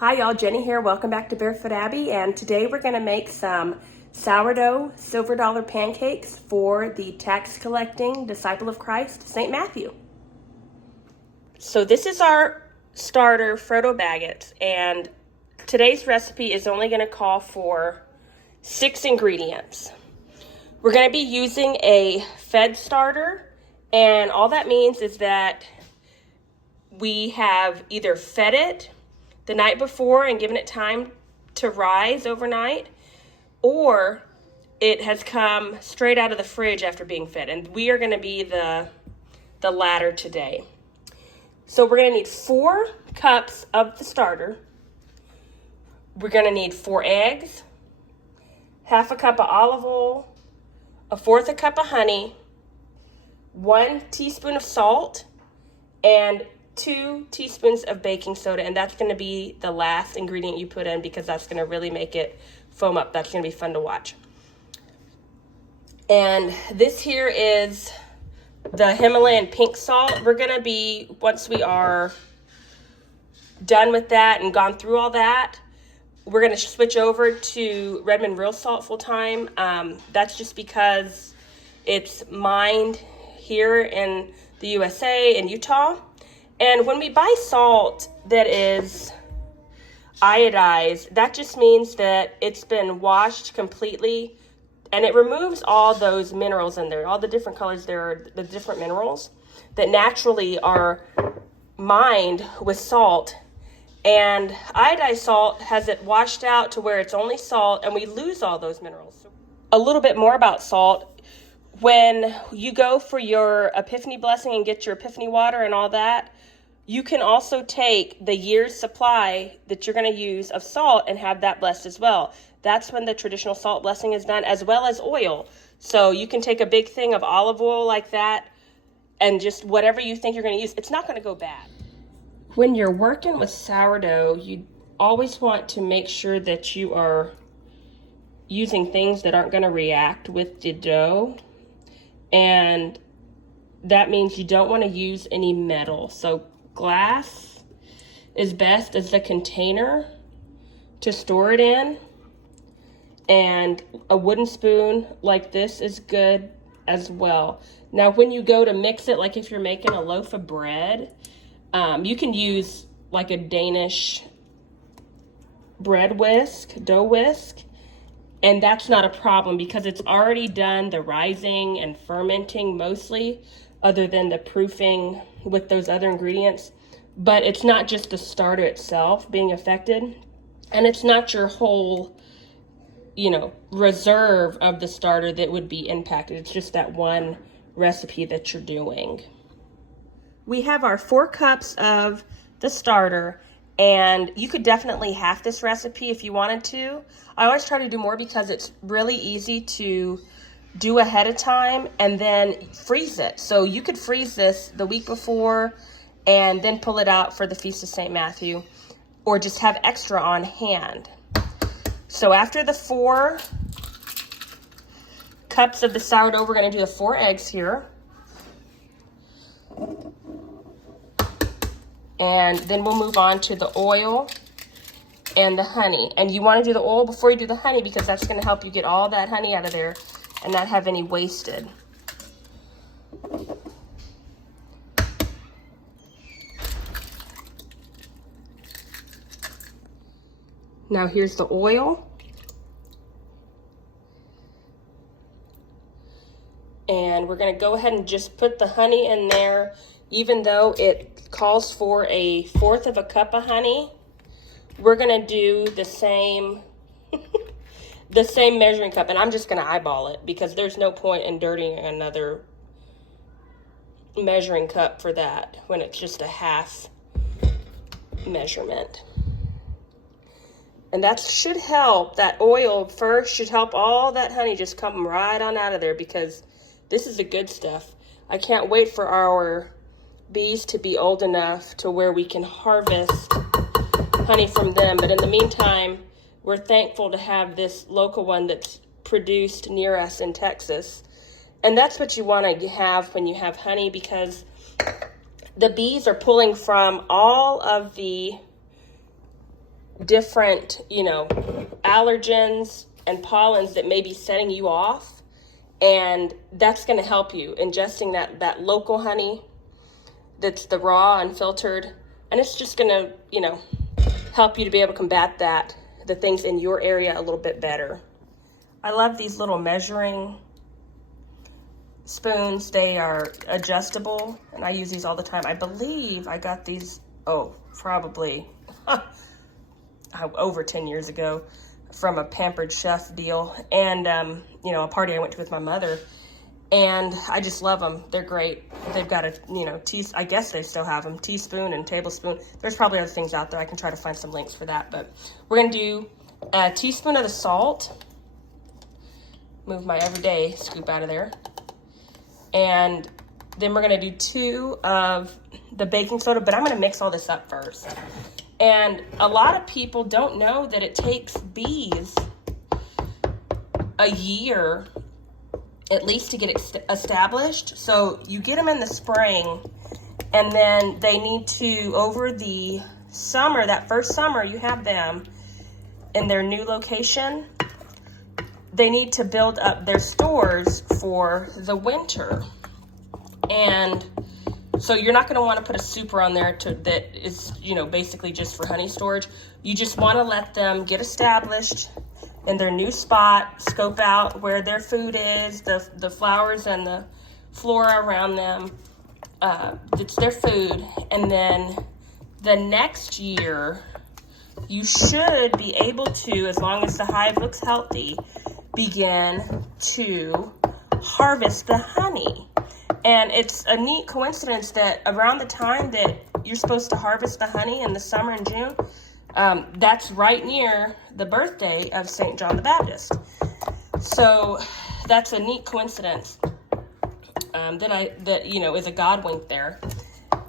Hi y'all, Jenny here. Welcome back to Barefoot Abbey, and today we're going to make some sourdough silver dollar pancakes for the tax collecting disciple of Christ, St. Matthew. So this is our starter Frodo baguettes, and today's recipe is only going to call for 6 ingredients. We're going to be using a fed starter, and all that means is that we have either fed it the night before and given it time to rise overnight, or it has come straight out of the fridge after being fed, and we are going to be the latter today. So we're going to need 4 cups of the starter. We're going to need 4 eggs, half a cup of olive oil, 1/4 cup of honey, 1 teaspoon of salt, and 2 teaspoons of baking soda, and that's going to be the last ingredient you put in because that's going to really make it foam up. That's going to be fun to watch. And this here is the Himalayan pink salt. We're going to be, once we are done with that and gone through all that, we're going to switch over to Redmond real salt full time. That's just because it's mined here in the USA, in Utah. And when we buy salt that is iodized, that just means that it's been washed completely, and it removes all those minerals in there, all the different colors there are, the different minerals that naturally are mined with salt. And iodized salt has it washed out to where it's only salt, and we lose all those minerals. A little bit more about salt. When you go for your Epiphany blessing and get your Epiphany water and all that, you can also take the year's supply that you're going to use of salt and have that blessed as well. That's when the traditional salt blessing is done, as well as oil. So you can take a big thing of olive oil like that, and just whatever you think you're going to use, it's not going to go bad. When you're working with sourdough, you always want to make sure that you are using things that aren't going to react with the dough. And that means you don't want to use any metal. So glass is best as the container to store it in, and a wooden spoon like this is good as well. Now when you go to mix it, like if you're making a loaf of bread, you can use like a Danish bread whisk, dough whisk, and that's not a problem because it's already done the rising and fermenting mostly, other than the proofing with those other ingredients. But it's not just the starter itself being affected, and it's not your whole, reserve of the starter that would be impacted. It's just that one recipe that you're doing. We have our 4 cups of the starter, and you could definitely half this recipe if you wanted to. I always try to do more because it's really easy to do ahead of time and then freeze it. So you could freeze this the week before and then pull it out for the Feast of St. Matthew, or just have extra on hand. So after the 4 cups of the sourdough, we're going to do the 4 eggs here. And then we'll move on to the oil and the honey. And you want to do the oil before you do the honey because that's going to help you get all that honey out of there and not have any wasted. Now here's the oil. And we're going to go ahead and just put the honey in there, even though it calls for a 1/4 cup of honey. We're going to do the same the same measuring cup, and I'm just going to eyeball it because there's no point in dirtying another measuring cup for that when it's just a half measurement. And that should help. That oil first should help all that honey just come right on out of there, because this is the good stuff. I can't wait for our bees to be old enough to where we can harvest honey from them. But in the meantime, we're thankful to have this local one that's produced near us in Texas. And that's what you want to have when you have honey, because the bees are pulling from all of the different, you know, allergens and pollens that may be setting you off. And that's going to help you ingesting that local honey that's the raw, unfiltered. And it's just going to, you know, help you to be able to combat the things in your area a little bit better. I love these little measuring spoons. They are adjustable, and I use these all the time. I believe I got these, probably over 10 years ago from a Pampered Chef deal, and you know, a party I went to with my mother, and I just love them. They're great. They've got a, you know, I guess they still have them, teaspoon and tablespoon. There's probably other things out there. I can try to find some links for that, but we're gonna do a teaspoon of the salt. Move my everyday scoop out of there. And then we're gonna do 2 of the baking soda, but I'm gonna mix all this up first. And a lot of people don't know that it takes bees a year at least to get established. So you get them in the spring, and then they need to, over the summer, that first summer you have them in their new location, they need to build up their stores for the winter. And so you're not going to want to put a super on there that is, you know, basically just for honey storage. You just want to let them get established in their new spot, scope out where their food is, the flowers and the flora around them. It's their food. And then the next year, you should be able to, as long as the hive looks healthy, begin to harvest the honey. And it's a neat coincidence that around the time that you're supposed to harvest the honey in the summer in June, that's right near the birthday of St. John the Baptist. So that's a neat coincidence that you know, is a God wink there.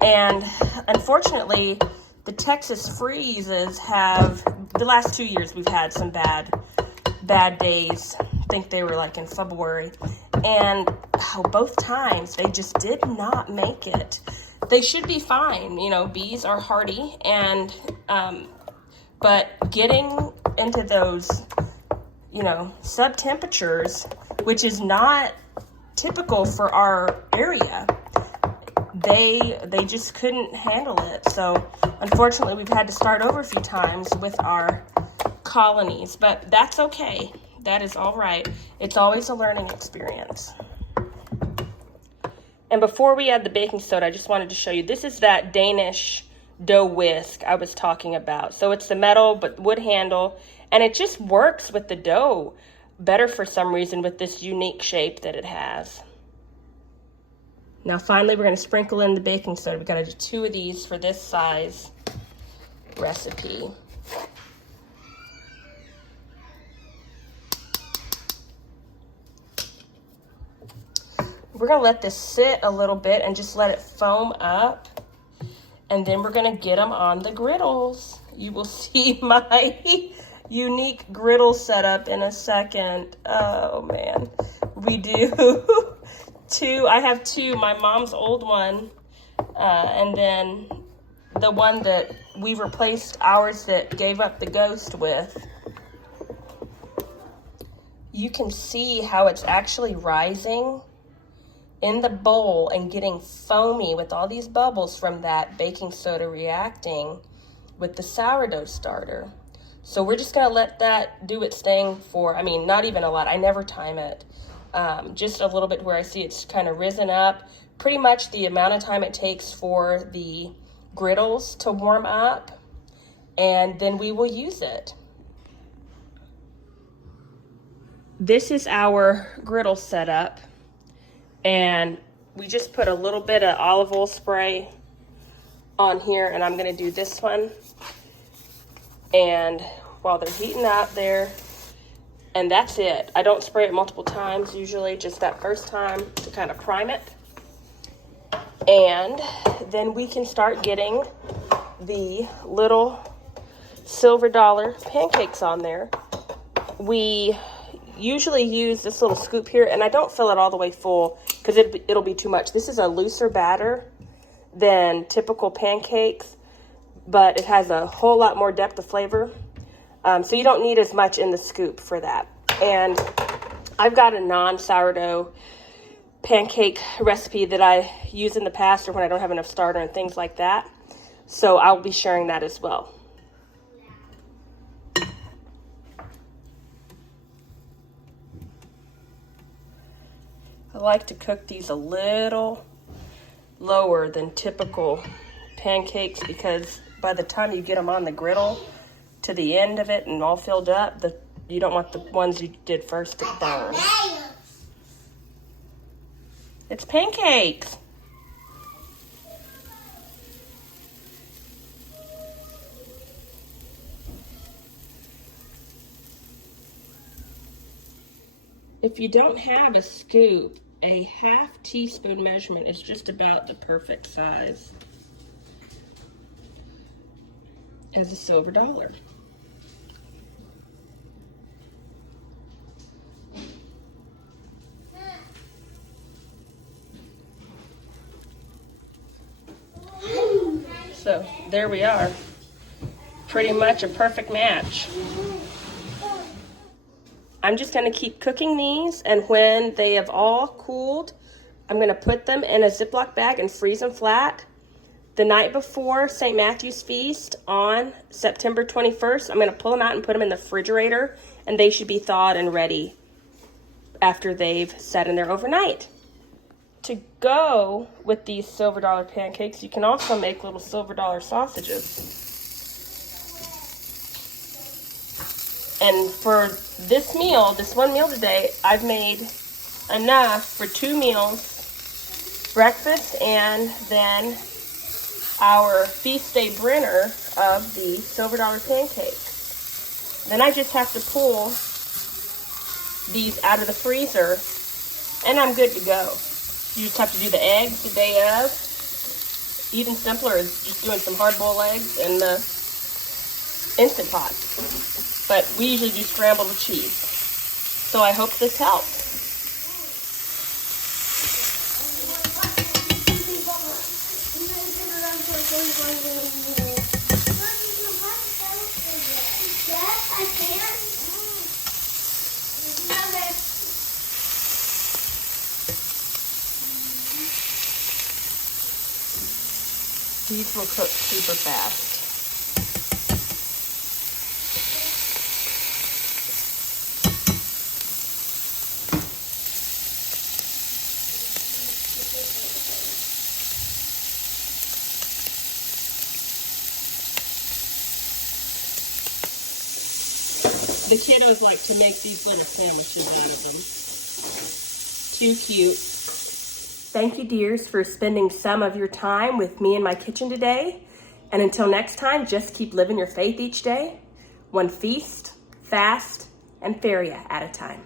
And unfortunately, the Texas freezes have, the last 2 years we've had some bad days. I think they were like in February. And both times they just did not make it. They should be fine. You know, bees are hardy, and but getting into those, you know, sub temperatures, which is not typical for our area, they just couldn't handle it. So unfortunately, we've had to start over a few times with our colonies, but that's okay. That is all right. It's always a learning experience. And before we add the baking soda, I just wanted to show you, this is that Danish dough whisk I was talking about. So it's the metal but wood handle, and it just works with the dough better for some reason with this unique shape that it has. Now finally, we're going to sprinkle in the baking soda. We've got to do 2 of these for this size recipe. We're going to let this sit a little bit and just let it foam up. And then we're going to get them on the griddles. You will see my unique griddle setup in a second. Oh, man. We do 2. I have 2. My mom's old one. And then the one that we replaced ours that gave up the ghost with. You can see how it's actually rising in the bowl and getting foamy with all these bubbles from that baking soda reacting with the sourdough starter. So we're just gonna let that do its thing for, I mean, not even a lot. I never time it. Just a little bit where I see it's kind of risen up. Pretty much the amount of time it takes for the griddles to warm up, and then we will use it. This is our griddle setup. And we just put a little bit of olive oil spray on here, and I'm gonna do this one. And while they're heating up there, and that's it. I don't spray it multiple times, usually just that first time to kind of prime it. And then we can start getting the little Silver Dollar pancakes on there. We usually use this little scoop here, and I don't fill it all the way full because it'll be too much. This is a looser batter than typical pancakes, but it has a whole lot more depth of flavor. So you don't need as much in the scoop for that. And I've got a non-sourdough pancake recipe that I use in the past or when I don't have enough starter and things like that. So I'll be sharing that as well. I like to cook these a little lower than typical pancakes because by the time you get them on the griddle to the end of it and all filled up, you don't want the ones you did first to burn. It's pancakes. If you don't have a scoop, a half teaspoon measurement is just about the perfect size as a silver dollar. So there we are, pretty much a perfect match. I'm just going to keep cooking these, and when they have all cooled, I'm going to put them in a Ziploc bag and freeze them flat. The night before St. Matthew's Feast on September 21st, I'm going to pull them out and put them in the refrigerator, and they should be thawed and ready after they've sat in there overnight. To go with these silver dollar pancakes, you can also make little silver dollar sausages. And for this meal, this one meal today, I've made enough for 2 meals, breakfast, and then our feast day dinner of the silver dollar pancakes. Then I just have to pull these out of the freezer, and I'm good to go. You just have to do the eggs the day of. Even simpler is just doing some hard-boiled eggs in the Instant Pot. But we usually do scrambled with cheese. So I hope this helps. These will cook super fast. The kiddos like to make these little sandwiches out of them. Too cute. Thank you, dears, for spending some of your time with me in my kitchen today. And until next time, just keep living your faith each day, one feast, fast, and feria at a time.